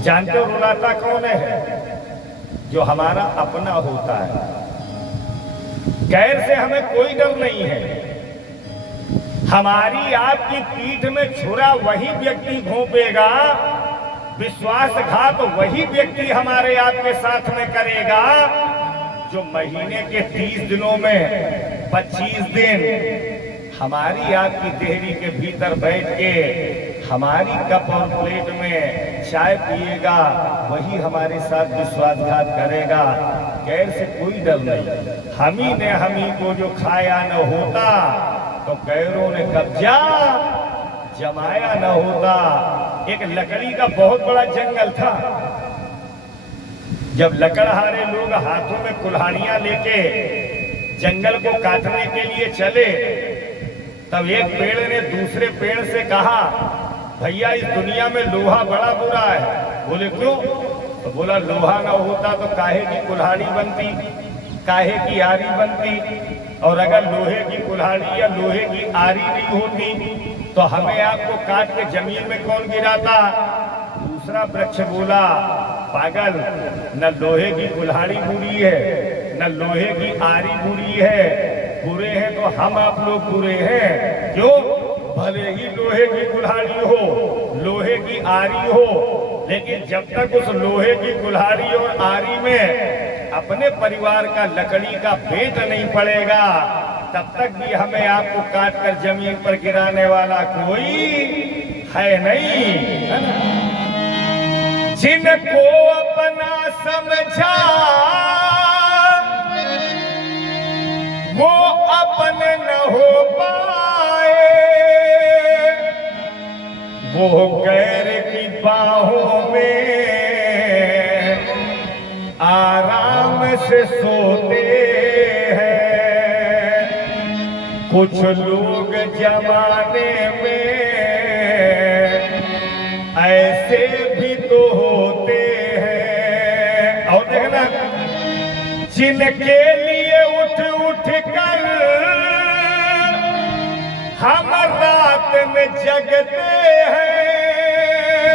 जानते हो रुलाता कौन है? जो हमारा अपना होता है। गैर से हमें कोई डर नहीं है। हमारी आपकी पीठ में छुरा वही व्यक्ति घोंपेगा, विश्वासघात वही व्यक्ति हमारे आपके साथ में करेगा जो महीने के 30 दिनों में 25 दिन हमारी आपकी देहरी के भीतर बैठ के हमारी कप और प्लेट में चाय पिएगा, वही हमारे साथ विश्वासघात करेगा। गैर से कोई डर नहीं। हम ही को जो खाया न होता तो गैरों ने कब्जा जमाया न होता। एक लकड़ी का बहुत बड़ा जंगल था। जब लकड़हारे लोग हाथों में कुल्हाड़ियां लेके जंगल को काटने के लिए चले, तब एक पेड़ ने दूसरे पेड़ से कहा, भैया इस दुनिया में लोहा बड़ा बुरा है। बोले क्यों? तो बोला लोहा ना होता तो काहे की कुल्हाड़ी बनती, काहे की आरी बनती, और अगर लोहे की कुल्हाड़ी या लोहे की आरी नहीं होती तो हमें आपको काट के जमीन में कौन गिराता? दूसरा वृक्ष बोला, पागल, न लोहे की कुल्हाड़ी बुरी है, न लोहे की आरी बुरी है। बुरे हैं तो हम आप लोग बुरे हैं। क्यों? भले ही लोहे की कुल्हाड़ी हो, लोहे की आरी हो, लेकिन जब तक उस लोहे की कुल्हाड़ी और आरी में अपने परिवार का लकड़ी का पेट नहीं पड़ेगा, तब तक भी हमें आपको काट कर जमीन पर गिराने वाला कोई है नहीं, है ना? जिनको अपना समझा वो अपने न हो पाए, वो गैर की बाहों में आराम से सोते हैं। कुछ लोग जमाने में ऐसे भी तो होते हैं। और देखना, जिनके लिए उठ कर हम रात में जगते हैं,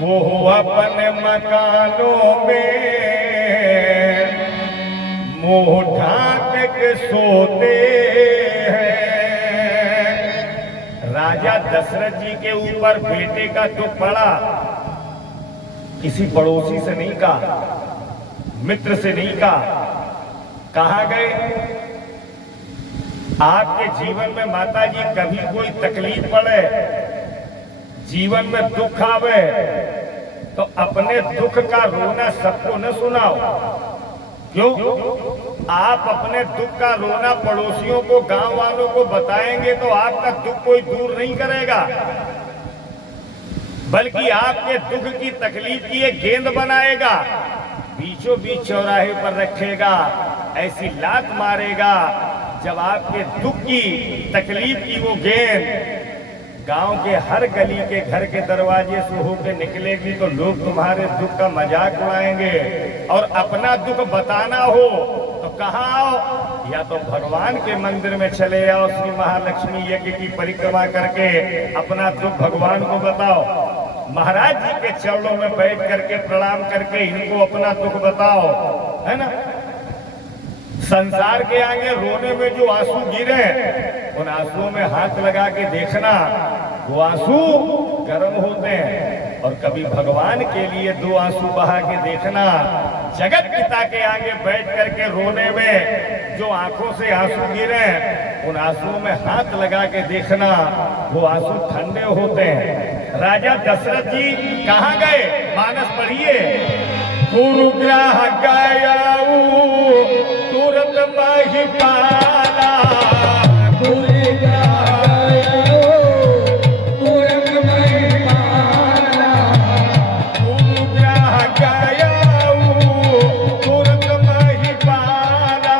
वो अपने मकानों में मुंह ढांक के सोते हैं। राजा दशरथ जी के ऊपर बेटे का दुख पड़ा, किसी पड़ोसी से नहीं कहा, मित्र से नहीं कहा। कहाँ गए? आपके जीवन में माता जी कभी कोई तकलीफ पड़े, जीवन में दुख आवे, तो अपने दुख का रोना सबको न सुनाओ। क्यों? आप अपने दुख का रोना पड़ोसियों को, गांव वालों को बताएंगे तो आपका दुख कोई दूर नहीं करेगा, बल्कि आपके दुख की तकलीफ की एक गेंद बनाएगा, बीचों बीच चौराहे पर रखेगा, ऐसी लात मारेगा, जब आपके दुख की तकलीफ की वो गेंद गांव के हर गली के घर के दरवाजे से होकर निकलेगी तो लोग तुम्हारे दुख का मजाक उड़ाएंगे। और अपना दुख बताना हो तो कहाँ आओ? या तो भगवान के मंदिर में चले आओ, श्री महालक्ष्मी यज्ञ की परिक्रमा करके अपना दुख भगवान को बताओ, महाराज जी के चरणों में बैठ करके प्रणाम करके इनको अपना दुख बताओ, है ना? संसार के आगे रोने में जो आंसू गिरे, उन आंसुओं में हाथ लगा के देखना, वो आंसू गर्म होते हैं। और कभी भगवान के लिए 2 आंसू बहा के देखना, जगत पिता के आगे बैठ करके रोने में जो आंखों से आंसू गिरे, उन आंसुओं में हाथ लगा के देखना, वो आंसू ठंडे होते हैं। राजा दशरथ जी कहाँ गए? मानस पढ़िए। गुरुग्रह गयाऊ तुरत महिपाला, गुरुग्रह गयाऊ तुरत महिपाला, गुरुग्रह गयाऊ तुरत महिपाला,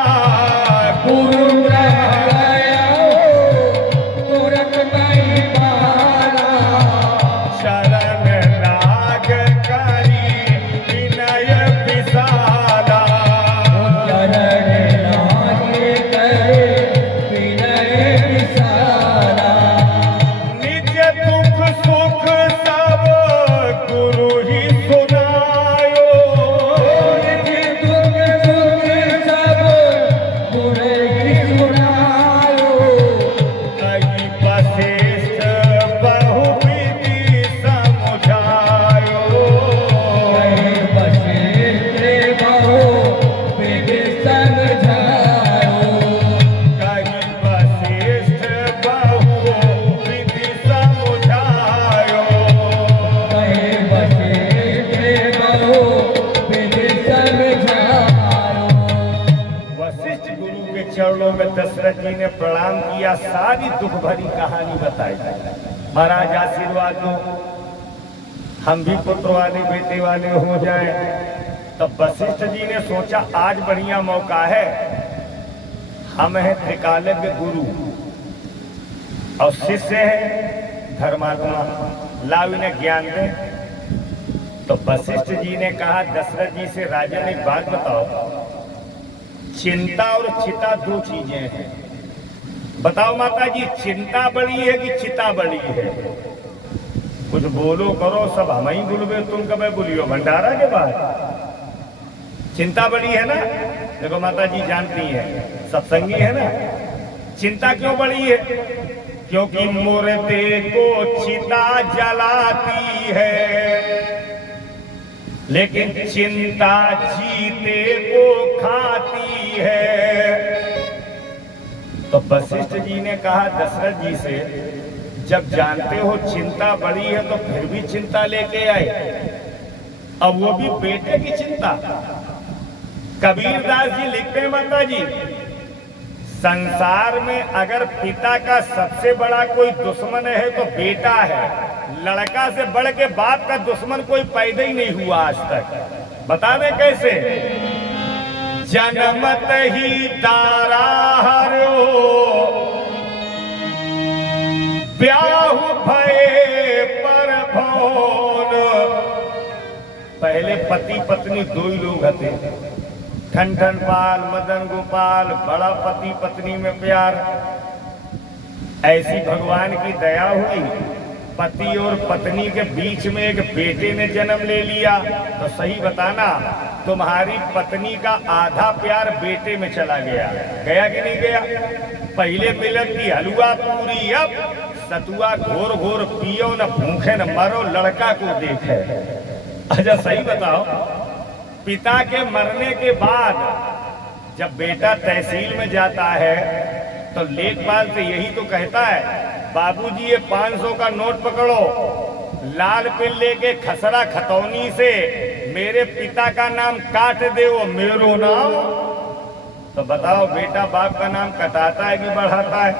गुरुग्रह गयाऊ तुरत महिपाला, शरण नाग करी विनय विशाला, शरण नाग दशरथ जी ने प्रणाम किया, सारी दुख भरी कहानी बताई। महाराज आशीर्वाद दो, हम भी पुत्र वाले बेटे वाले हो जाएं। तब वशिष्ठ जी ने सोचा आज बढ़िया मौका है, हम हैं त्रिकालज्ञ गुरु और शिष्य है धर्मात्मा, लाओ इन्हें ज्ञान दे। तो वशिष्ठ जी ने कहा दशरथ जी से, राजन एक बात बताओ, चिंता और चिता दो चीजें हैं, बताओ माता जी चिंता बड़ी है कि चिता बड़ी है? कुछ बोलो करो, सब हम ही बोलबे, तुम कब बोलियो भंडारा के बाद? चिंता बड़ी है ना? देखो माता जी जानती है, सत्संगी है ना। चिंता क्यों बड़ी है? क्योंकि मुर्दे को चिता जलाती है, लेकिन चिंता जीते को खाती है। तो वशिष्ठ जी ने कहा दशरथ जी से, जब जानते हो चिंता बड़ी है तो फिर भी चिंता लेके आए, अब वो भी बेटे की चिंता। कबीरदास जी लिखते हैं माता जी, संसार में अगर पिता का सबसे बड़ा कोई दुश्मन है तो बेटा है। लड़का से बढ़ के बाप का दुश्मन कोई पैदा ही नहीं हुआ आज तक। बता दें कैसे? जनमत ही तारा हरो ब्याहु भये पर भौन। पहले पति पत्नी दो ही लोग थे, ठन ठन पाल मदन गोपाल, बड़ा पति पत्नी में प्यार। ऐसी भगवान की दया हुई, पति और पत्नी के बीच में एक बेटे ने जन्म ले लिया। तो सही बताना, तुम्हारी पत्नी का आधा प्यार बेटे में चला गया, गया कि नहीं गया? पहले मिलत थी हलवा पूरी, अब सतुआ घोर घोर पियो, न भूखे न मरो, लड़का को देखे। अच्छा सही बताओ, पिता के मरने के बाद जब बेटा तहसील में जाता है तो लेखपाल से यही तो कहता है, बाबूजी ये 500 का नोट पकड़ो, लाल पिन लेके खसरा खतौनी से मेरे पिता का नाम काट दे, वो मेरो नाम। तो बताओ बेटा बाप का नाम कटाता है कि बढ़ाता है?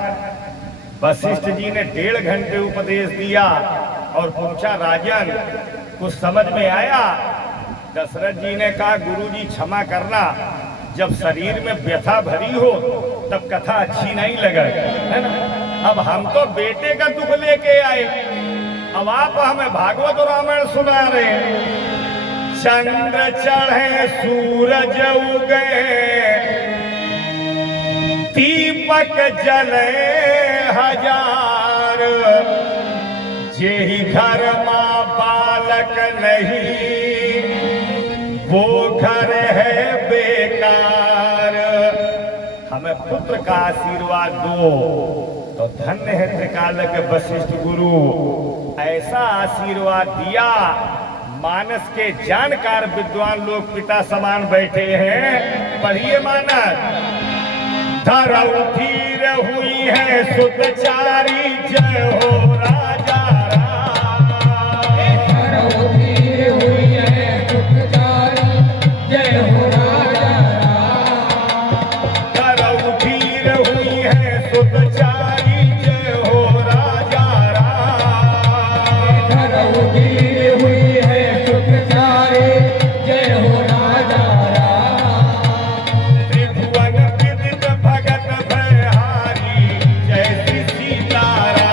वशिष्ठ जी ने 1.5 घंटे उपदेश दिया और पूछा राजन कुछ समझ में आया? दशरथ जी ने कहा गुरुजी क्षमा करना, जब शरीर में व्यथा भरी हो तब कथा अच्छी नहीं लगे, है ना? अब हम तो बेटे का दुख लेके आए, अब आप हमें भागवत और रामायण सुना रहे हैं। चंद्र चढ़े सूरज उगे, दीपक जले हजार, जेहि घर मां बालक नहीं, वो घर है बेकार। हमें पुत्र का आशीर्वाद दो तो धन्य है त्रिकालज्ञ वशिष्ठ गुरु। ऐसा आशीर्वाद दिया, मानस के जानकार विद्वान लोग पिता समान बैठे हैं। पढ़िए मानस, धरऊ धीर हुई है सुतचारी, जय हो राजा राम। धरऊ धीर हुई है सुतचारी, जय हो राजा राम। धरऊ धीर हुई है सुतचारी, जय हो राजा राम। धरऊ धीर हुई है सुतचारी, जय हो राजा राम। त्रिभुवन विदित भगत भयहारी, जय श्री सीताराम।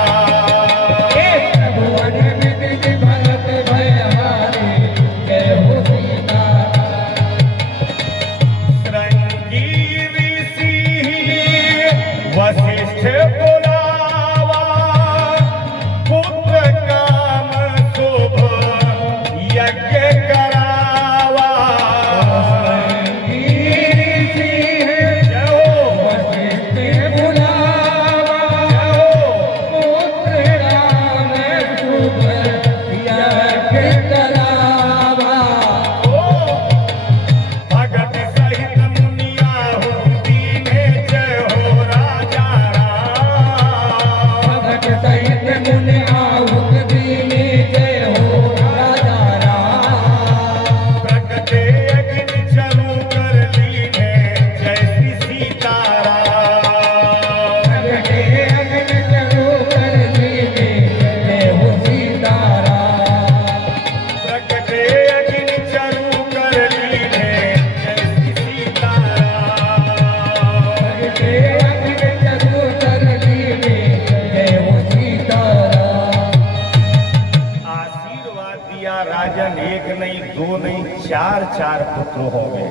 राजन एक नहीं, दो नहीं, चार चार पुत्र हो गए।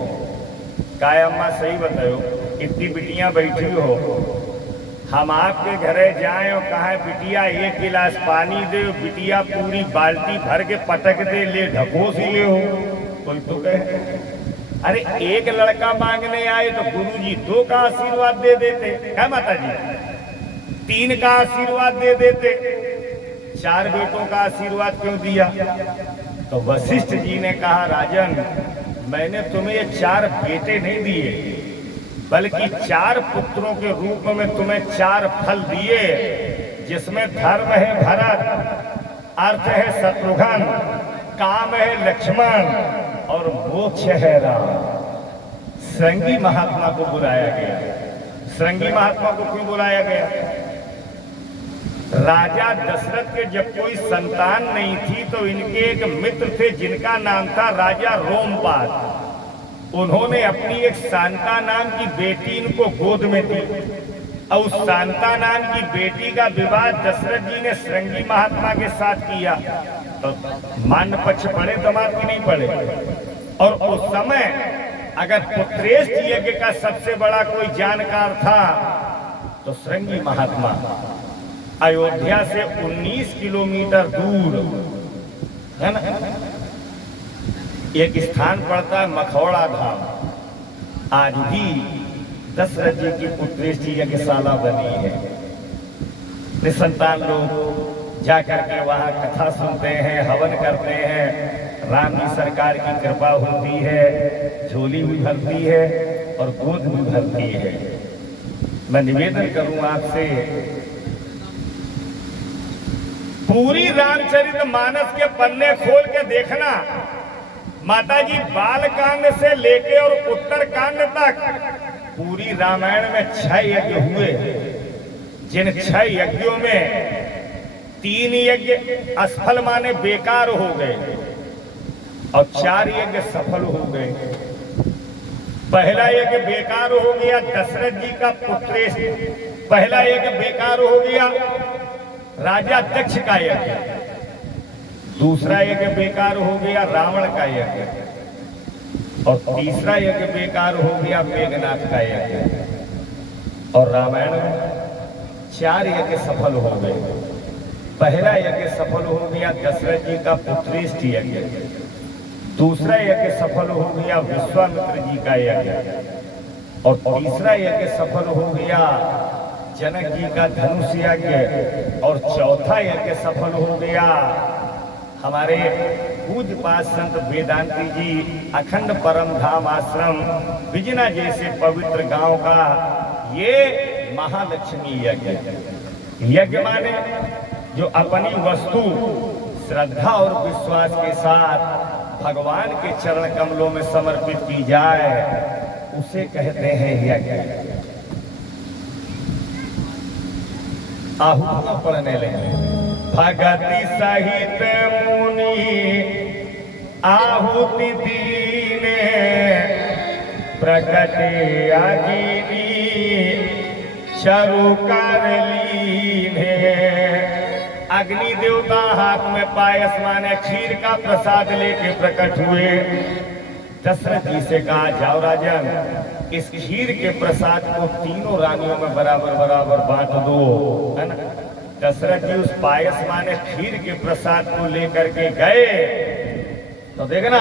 काय अम्मा सही बताओ, इतनी बिटियां बैठी हो, हम आपके घरे जाएं और कहा बिटिया एक गिलास पानी दे, बिटिया पूरी बाल्टी भर के पटक दे, ले ढकोस ही ले हो। कोई तो कहे अरे एक लड़का मांगने आए तो गुरुजी 2 का आशीर्वाद दे देते, है माता जी, 3 का आशीर्वाद दे देते, 4 बेटों का आशीर्वाद क्यों दिया? तो वशिष्ठ जी ने कहा राजन, मैंने तुम्हें 4 बेटे नहीं दिए, बल्कि 4 पुत्रों के रूप में तुम्हें 4 फल दिए, जिसमें धर्म है भरत, अर्थ है शत्रुघ्न, काम है लक्ष्मण और मोक्ष है राम। श्रृंगी महात्मा को बुलाया गया। श्रृंगी महात्मा को क्यों बुलाया गया? राजा दशरथ के जब कोई संतान नहीं थी तो इनके एक मित्र थे जिनका नाम था राजा रोमपाद। उन्होंने अपनी एक शांता नाम की बेटी इनको गोद में दी और उस शांता नाम की बेटी का विवाह दशरथ जी ने श्रृंगी महात्मा के साथ किया। तो मान पक्ष पड़े दमाद की नहीं पड़े। और उस समय अगर पुत्रेश यज्ञ का सबसे बड़ा कोई जानकार था तो श्रृंगी महात्मा। अयोध्या से 19 किलोमीटर दूर है ना एक स्थान पड़ता है मखौड़ा धाम। आज भी दशरथ जी की पुत्रेश यज्ञशाला बनी है। निसंतान लोग जाकर के वहाँ कथा सुनते हैं, हवन करते हैं, राम जी सरकार की कृपा होती है, झोली भी भरती है और गोद भी भरती है। मैं निवेदन करूं आपसे, पूरी रामचरित मानस के पन्ने खोल के देखना, माता जी बाल कांड से लेके और उत्तर कांड तक पूरी रामायण में 6 यज्ञ हुए। जिन 6 यज्ञों में 3 यज्ञ असफल माने बेकार हो गए और 4 यज्ञ सफल हो गए। पहला यज्ञ बेकार हो गया दशरथ जी का पुत्रेश, पहला यज्ञ बेकार हो गया राजा दक्ष का यज्ञ, दूसरा यज्ञ बेकार हो गया रावण का यज्ञ और तीसरा यज्ञ बेकार हो गया मेघनाथ का यज्ञ। और रामायण में 4 यज्ञ सफल हो गए। पहला यज्ञ सफल हो गया दशरथ जी का पुत्रेष्ठ यज्ञ, दूसरा यज्ञ सफल हो गया विश्वामित्र जी का यज्ञ और तीसरा यज्ञ सफल हो गया जनक जी का धनुष यज्ञ और चौथा यज्ञ सफल हो गया हमारे पूज्यपाद संत वेदांती जी अखंड परम धाम आश्रम बिजना जैसे पवित्र गांव का ये महालक्ष्मी यज्ञ। यज्ञ माने जो अपनी वस्तु श्रद्धा और विश्वास के साथ भगवान के चरण कमलों में समर्पित की जाए उसे कहते हैं यज्ञ। आहुतियां पढ़ने लगे। भगति सहित मुनि आहुति दीने प्रकटे अग्नि चरु कर लीने। अग्नि देवता हाथ में पायस माने खीर का प्रसाद लेके प्रकट हुए। दशरथ जी से कहा जाओ राजन इस खीर के प्रसाद को तीनों रानियों में बराबर बराबर बांट दो, है ना। दशरथ जी उस पायस माने खीर के प्रसाद को लेकर के गए तो देखना